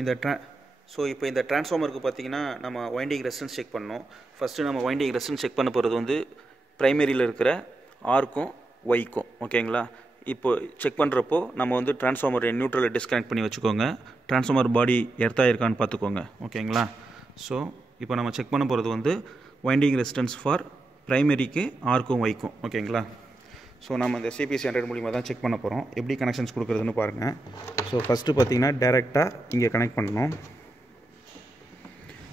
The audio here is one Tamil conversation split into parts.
இந்த இப்போ இந்த டிரான்ஸ்ஃபார்மருக்கு பார்த்தீங்கன்னா நம்ம வைண்டிங் ரெசிஸ்டன்ஸ் செக் பண்ணோம். ஃபஸ்ட்டு நம்ம வைண்டிங் ரெசிஸ்டன்ஸ் செக் பண்ண போகிறது வந்து ப்ரைமரியில் இருக்கிற ஆர்க்கும் ஒய்க்கும். ஓகேங்களா? இப்போ செக் பண்ணுறப்போ நம்ம வந்து டிரான்ஸ்ஃபார்மர் நியூட்ரலை டிஸ்கனெக்ட் பண்ணி வச்சுக்கோங்க. டிரான்ஸ்ஃபார்மர் பாடி எர்த்தாக இருக்கான்னு பார்த்துக்கோங்க. ஓகேங்களா? ஸோ இப்போ நம்ம செக் பண்ண போகிறது வந்து வைண்டிங் ரெசிஸ்டன்ஸ் ஃபார் ப்ரைமரிக்கு ஆர்க்கும் ஒய்க்கும். ஓகேங்களா? ஸோ நம்ம இந்த சிபிசி 100 மூலிமா தான் செக் பண்ண போகிறோம். எப்படி கனெக்ஷன்ஸ் கொடுக்குறதுன்னு பாருங்கள். ஸோ ஃபஸ்ட்டு பார்த்தீங்கன்னா டேரெக்டாக இங்கே கனெக்ட் பண்ணணும்.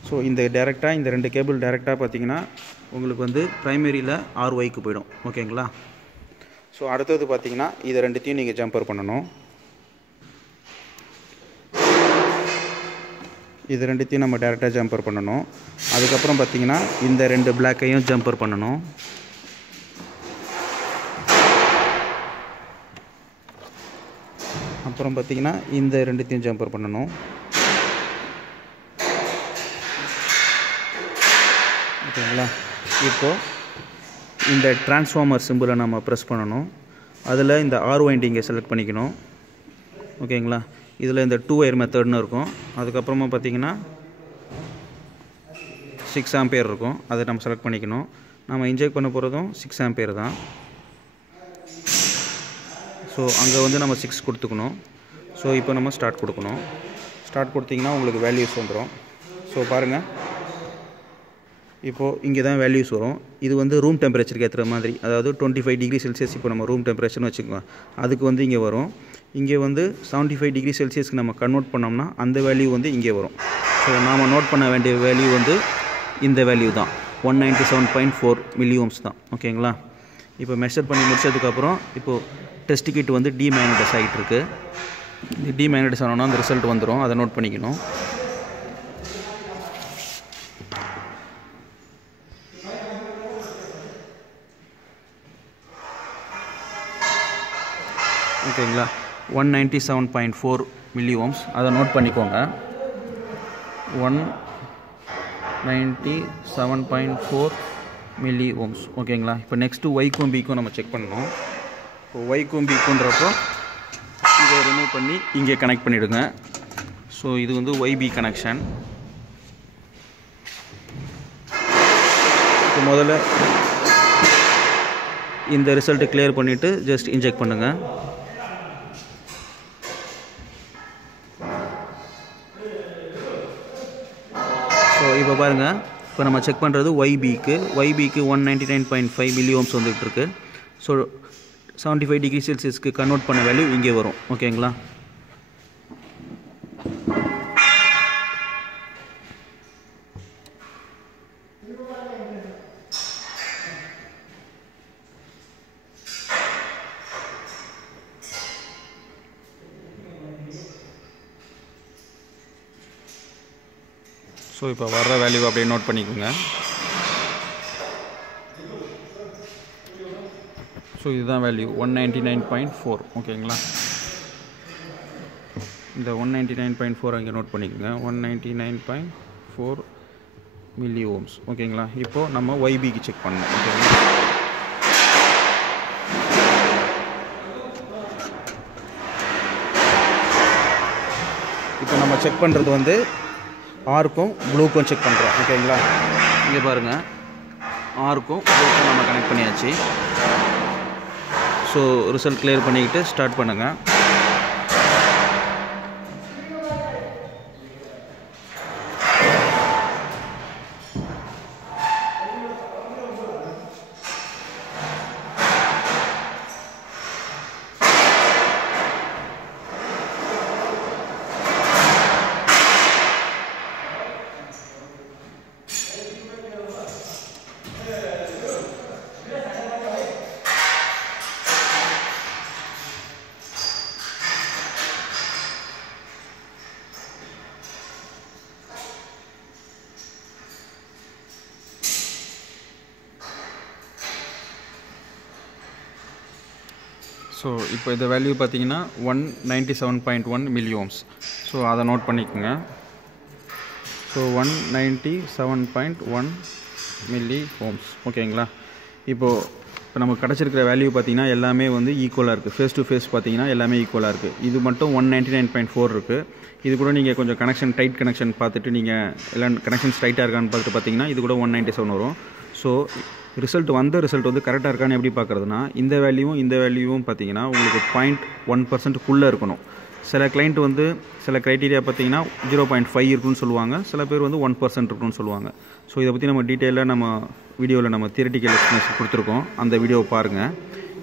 ஸோ இந்த டேரெக்டாக இந்த 2 கேபிள் டேரெக்டாக பார்த்தீங்கன்னா உங்களுக்கு வந்து ப்ரைமரியில் ஆர்ஒய்க்கு போயிடும். ஓகேங்களா? ஸோ அடுத்தது பார்த்தீங்கன்னா இது ரெண்டுத்தையும் நீங்கள் ஜம்பர் பண்ணணும். இது ரெண்டுத்தையும் நம்ம டேரெக்டாக ஜம்பர் பண்ணணும். அதுக்கப்புறம் பார்த்தீங்கன்னா இந்த 2 பிளாக்கையும் ஜம்பர் பண்ணணும். அப்புறம் பார்த்தீங்கன்னா இந்த ரெண்டுத்தையும் ஜம்பர் பண்ணணும். ஓகேங்களா? இப்போது இந்த டிரான்ஸ்ஃபார்மர் சிம்பிளை நம்ம ப்ரெஸ் பண்ணணும். அதில் இந்த ஆர் வைண்டிங்கை செலக்ட் பண்ணிக்கணும். ஓகேங்களா? இதில் இந்த 2 ஒயர் மெத்தட்னு இருக்கும். அதுக்கப்புறமா பார்த்தீங்கன்னா 6 ஆம்பியர் இருக்கும். அதை நம்ம செலக்ட் பண்ணிக்கணும். நம்ம இன்ஜெக்ட் பண்ண போகிறதும் 6 ஆம்பியர் தான். ஸோ அங்கே வந்து நம்ம 6 கொடுத்துக்கணும். ஸோ இப்போ நம்ம ஸ்டார்ட் கொடுக்கணும். ஸ்டார்ட் கொடுத்திங்கன்னா உங்களுக்கு வேல்யூஸ் வந்துடும். ஸோ பாருங்கள், இப்போது இங்கே தான் வேல்யூஸ் வரும். இது வந்து ரூம் டெம்பரேச்சருக்கு ஏற்றுற மாதிரி, அதாவது 25 டிகிரி செல்சியஸ் இப்போ நம்ம ரூம் டெம்பரேச்சர்னு வச்சுக்கோங்க. அதுக்கு வந்து இங்கே வரும். இங்கே வந்து 75 டிகிரி செல்சியஸ்க்கு நம்ம கன்வெர்ட் பண்ணோம்னா அந்த வேல்யூ வந்து இங்கே வரும். ஸோ நாம் நோட் பண்ண வேண்டிய வேல்யூ வந்து இந்த வேல்யூ தான், 197.4 மில்லியோம்ஸ் தான். ஓகேங்களா? இப்போ மெஷர் பண்ணி முடிச்சதுக்கப்புறம் இப்போது டெஸ்ட் கிட் வந்து டிமேக்னடைஸ் ஆகிட்டு இருக்குது. இது டிமேக்னடைஸ் ஆனோன்னா அந்த ரிசல்ட் வந்துடும். அதை நோட் பண்ணிக்கணும். ஓகேங்களா? 197.4 மில்லியோம்ஸ், அதை நோட் பண்ணிக்கோங்க. 197.4 மில்லியோம்ஸ். ஓகேங்களா? இப்போ நெக்ஸ்ட்டு ஒய்க்கும் பிக்கும் நம்ம செக் பண்ணணும். இப்போ ஒய்க்கும் பிக்குன்றப்போ இதை ரிமூவ் பண்ணி இங்கே கனெக்ட் பண்ணிவிடுங்க. ஸோ இது வந்து ஒய்பி கனெக்ஷன். இப்போ முதல்ல இந்த ரிசல்ட்டை கிளியர் பண்ணிவிட்டு ஜஸ்ட் இன்ஜெக்ட் பண்ணுங்கள். ஸோ இப்போ பாருங்கள், இப்போ நம்ம செக் பண்ணுறது ஒய்பிக்கு 199.5 மில்லியோம்ஸ் வந்துகிட்ருக்கு. ஸோ 75 டிகிரி செல்சியஸ்க்கு கன்வெர்ட் பண்ண வேல்யூ இங்கே வரும். ஓகேங்களா? ஸோ இப்போ வர்ற வேல்யூ அப்படியே நோட் பண்ணிக்கோங்க. ஸோ இதுதான் வேல்யூ 199.4. ஓகேங்களா? இந்த 199.4 அங்கே நோட் பண்ணிக்கோங்க. 199.4 மில்லி ஓம்ஸ். ஓகேங்களா? இப்போது நம்ம ஒய்பிக்கு செக் பண்ணணும். ஓகேங்களா? இப்போ நம்ம செக் பண்ணுறது வந்து ஆர்க்கும் ப்ளூக்கும் செக் பண்ணுறோம். ஓகேங்களா? இங்கே பாருங்கள், ஆர்க்கும் ப்ளூக்கும் நம்ம கனெக்ட் பண்ணியாச்சு. ஸோ ரிசல்ட் கிளியர் பண்ணிக்கிட்டு ஸ்டார்ட் பண்ணுங்கள். ஸோ இப்போ இந்த வேல்யூ பார்த்தீங்கன்னா 197.1 மில்லியோம்ஸ். ஸோ அதை நோட் பண்ணிக்கோங்க. So 197.1 milli ohms. ஓகேங்களா? இப்போது இப்போ நமக்கு கிடச்சிருக்கிற வேல்யூ பார்த்திங்கன்னா எல்லாமே வந்து ஈக்குவலாக இருக்குது. ஃபேஸ் டு ஃபேஸ் பார்த்திங்கன்னா எல்லாமே ஈக்குவலாக இருக்குது. இது மட்டும் 199.4 இருக்குது. இது கூட நீங்கள் கொஞ்சம் கனெக்ஷன் டைட் கனெக்ஷன் பார்த்துட்டு நீங்கள் எல்லாம் கனெக்ஷன்ஸ் டைட்டாக இருக்கான்னு பார்த்துட்டு பார்த்தீங்கன்னா இது கூட 197 வரும். ஸோ ரிசல்ட் வந்து கரெக்டாக இருக்கான்னு எப்படி பார்க்குறதுனா இந்த வேல்யூவும் பார்த்தீங்கன்னா உங்களுக்கு 0.1%க்குள்ளே இருக்கணும். சில கிளைண்ட் வந்து சில க்ரைட்டீரியா பார்த்தீங்கன்னா 0.5 இருக்குன்னு சொல்லுவாங்க, சில பேர் வந்து 1% இருக்குன்னு சொல்லுவாங்க. ஸோ இதை பற்றி நம்ம டீட்டெயிலாக நம்ம வீடியோவில் நம்ம தியரிட்டிக்கல் எக்ஸ்பிளனேஷன் கொடுத்துருக்கோம், அந்த வீடியோவை பாருங்கள்.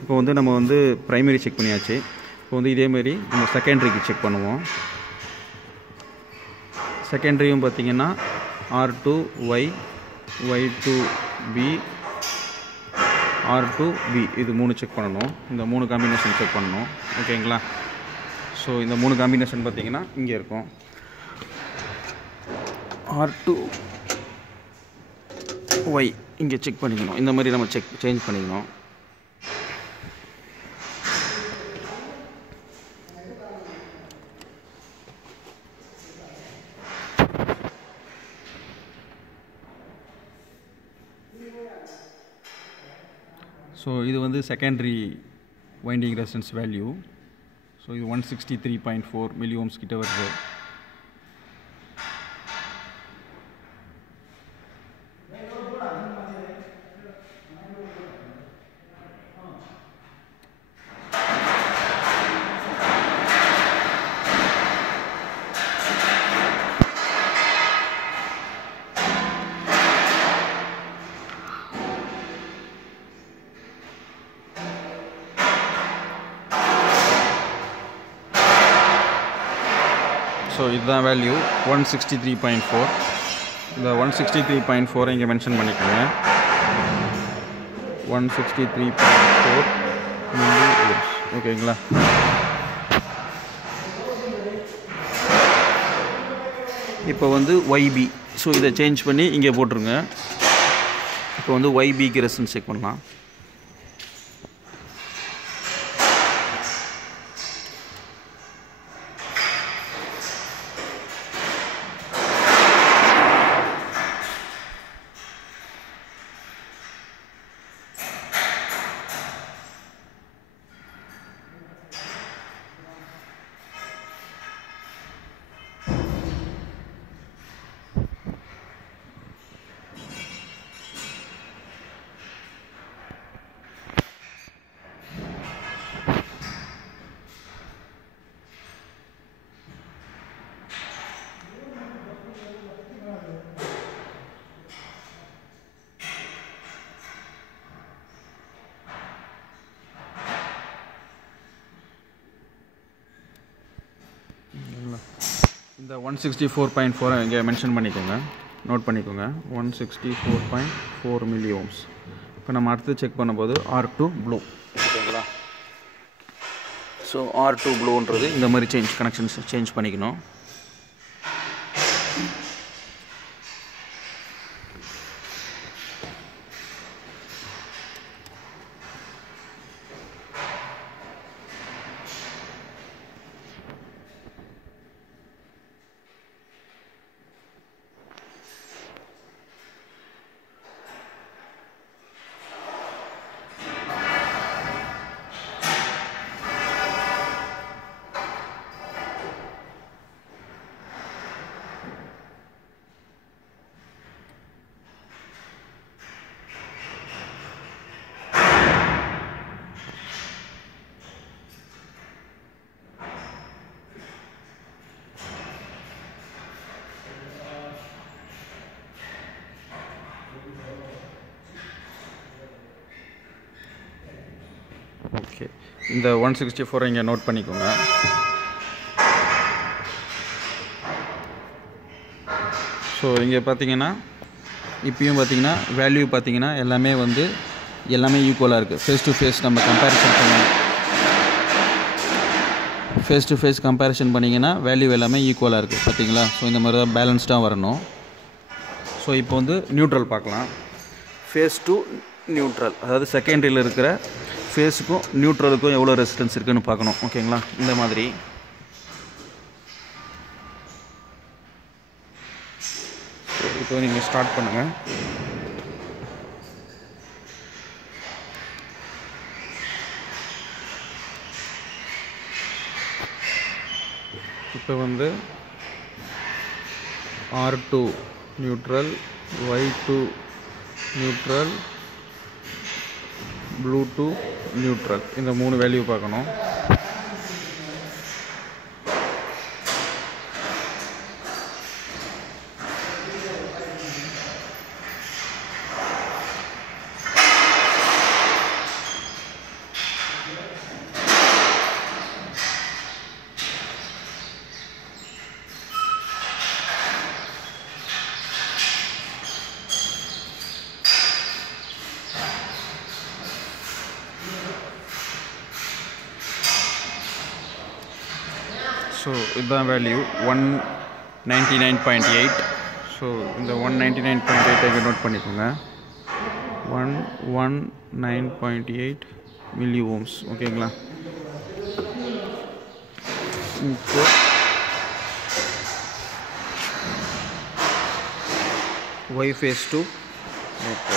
இப்போ வந்து நம்ம வந்து ப்ரைமரி செக் பண்ணியாச்சு. இப்போ வந்து இதேமாரி நம்ம செகண்டரிக்கு செக் பண்ணுவோம். செகண்டரியும் பார்த்திங்கன்னா R2Y, Y2B, R2B இது 3 செக் பண்ணணும். இந்த 3 காம்பினேஷன் செக் பண்ணணும். ஓகேங்களா? ஸோ இந்த 3 காம்பினேஷன் பார்த்திங்கன்னா இங்கே இருக்கும். R2Y இங்கே செக் பண்ணிக்கணும். இந்த மாதிரி நம்ம சேஞ்ச் பண்ணிக்கணும். ஸோ இது வந்து secondary winding resistance value. So இது 163.4 மில்லிஓம்ஸ் கிட்ட வருது. ஸோ இதுதான் வேல்யூ 163.4. இந்த 163.4 இங்கே மென்ஷன் பண்ணிக்கோங்க. 163.4 மில்லிஓம்ஸ். ஓகேங்களா? இப்போ வந்து YB, ஸோ இதை சேஞ்ச் பண்ணி இங்கே போட்டுருங்க. இப்போ வந்து YBக்கு ரெசிஸ்டன்ஸ் செக் பண்ணலாம். இந்த 164.4 இங்கே மென்ஷன் பண்ணிக்கோங்க, நோட் பண்ணிக்கோங்க. 164.4 மில்லிஓம்ஸ். இப்போ நம்ம அடுத்து செக் பண்ணும்போது R2 ப்ளூ. ஓகேங்களா? ஸோ R2 ப்ளூன்றது இந்த மாதிரி கனெக்ஷன்ஸ் சேஞ்ச் பண்ணிக்கணும். ஓகே, இந்த 164 இங்கே நோட் பண்ணிக்கோங்க. ஸோ இங்கே பார்த்தீங்கன்னா இப்பயும் பார்த்தீங்கன்னா வேல்யூ பார்த்தீங்கன்னா எல்லாமே ஈக்குவலாக இருக்குது. ஃபேஸ் டு ஃபேஸ் நம்ம கம்பேரிசன் பண்ணிங்கன்னா வேல்யூ எல்லாமே ஈக்குவலாக இருக்குது. பார்த்தீங்களா? ஸோ இந்த மாதிரி தான் பேலன்ஸ்டாக வரணும். ஸோ இப்போ வந்து நியூட்ரல் பார்க்கலாம். ஃபேஸ் டு நியூட்ரல், அதாவது செகண்டரியில் இருக்கிற ஃபேஸுக்கும் நியூட்ரலுக்கும் எவ்வளோ ரெசிஸ்டன்ஸ் இருக்குதுன்னு பார்க்கணும். ஓகேங்களா? இந்த மாதிரி இப்போ நீங்கள் ஸ்டார்ட் பண்ணுங்கள். இப்போ வந்து R2 neutral, Y2 neutral, Bluetooth neutral, இந்த 3 வேல்யூ பார்க்கணும். ஸோ இதுதான் வேல்யூ 199.8. ஸோ இந்த 199.8 இங்கே நோட் பண்ணிக்கோங்க. 119.8 மில்லி ஓம்ஸ். ஓகேங்களா? இப்போ Y phase 2 நோட்.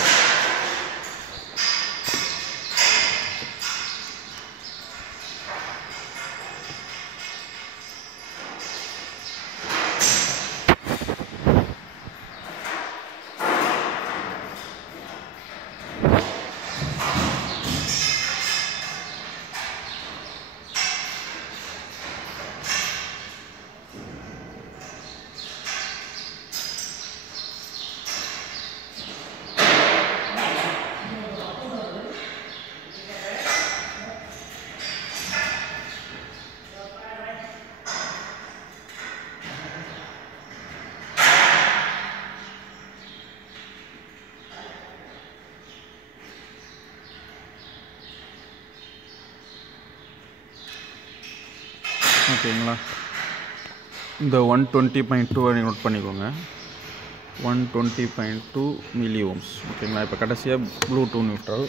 ஓகேங்களா? இந்த 120.2 நோட் பண்ணிக்கோங்க. 120.2 மில்லி ஓம்ஸ். ஓகேங்களா? இப்போ கடைசியாக ப்ளூடூத் நியூட்ரல்.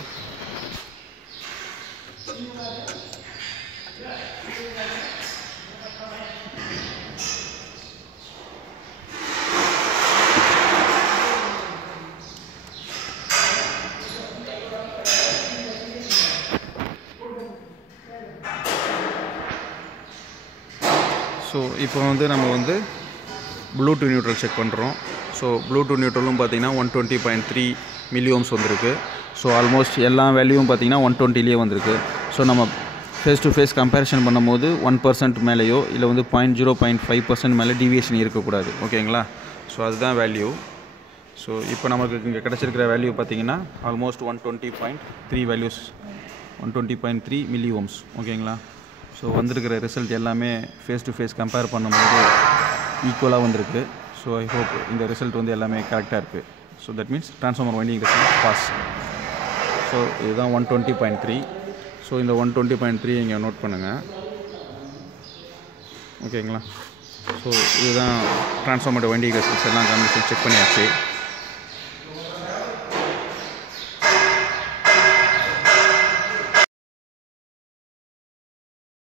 ஸோ இப்போ வந்து நம்ம வந்து ப்ளூடூத் நியூட்ரல் செக் பண்ணுறோம். ஸோ ப்ளூடூத் நியூட்ரலும் பார்த்திங்கன்னா 120.3 மில்லி ஓம்ஸ் வந்திருக்கு. ஸோ ஆல்மோஸ்ட் எல்லா வேல்யூவும் பார்த்திங்கன்னா 120லேயே வந்திருக்கு. ஸோ நம்ம ஃபேஸ் டு ஃபேஸ் கம்பேரிஷன் பண்ணும்போது 1% மேலேயோ இல்லை வந்து 0.5% மேலே டீவியேஷன் இருக்கக்கூடாது. ஓகேங்களா? ஸோ அதுதான் வேல்யூ. ஸோ இப்போ நமக்கு இங்கே கிடச்சிருக்கிற வேல்யூ பார்த்திங்கன்னா ஆல்மோஸ்ட் 120.3 வேல்யூஸ், 120.3 மில்லி ஓம்ஸ். ஓகேங்களா? ஸோ வந்திருக்கிற ரிசல்ட் எல்லாமே ஃபேஸ் டு ஃபேஸ் கம்பேர் பண்ணும்போது ஈக்குவலாக வந்திருக்கு. ஸோ ஐ ஹோப் இந்த ரிசல்ட் வந்து எல்லாமே கரெக்டாக இருக்குது. So that means transformer winding result pass. So இதுதான் 120.3. ஸோ இந்த 120.3 இங்கே நோட் பண்ணுங்கள். ஓகேங்களா? ஸோ இதுதான் ட்ரான்ஸ்ஃபார்மர் வைண்டிங் ரிசல்ட்ஸ் எல்லாம் செக் பண்ணியாச்சு.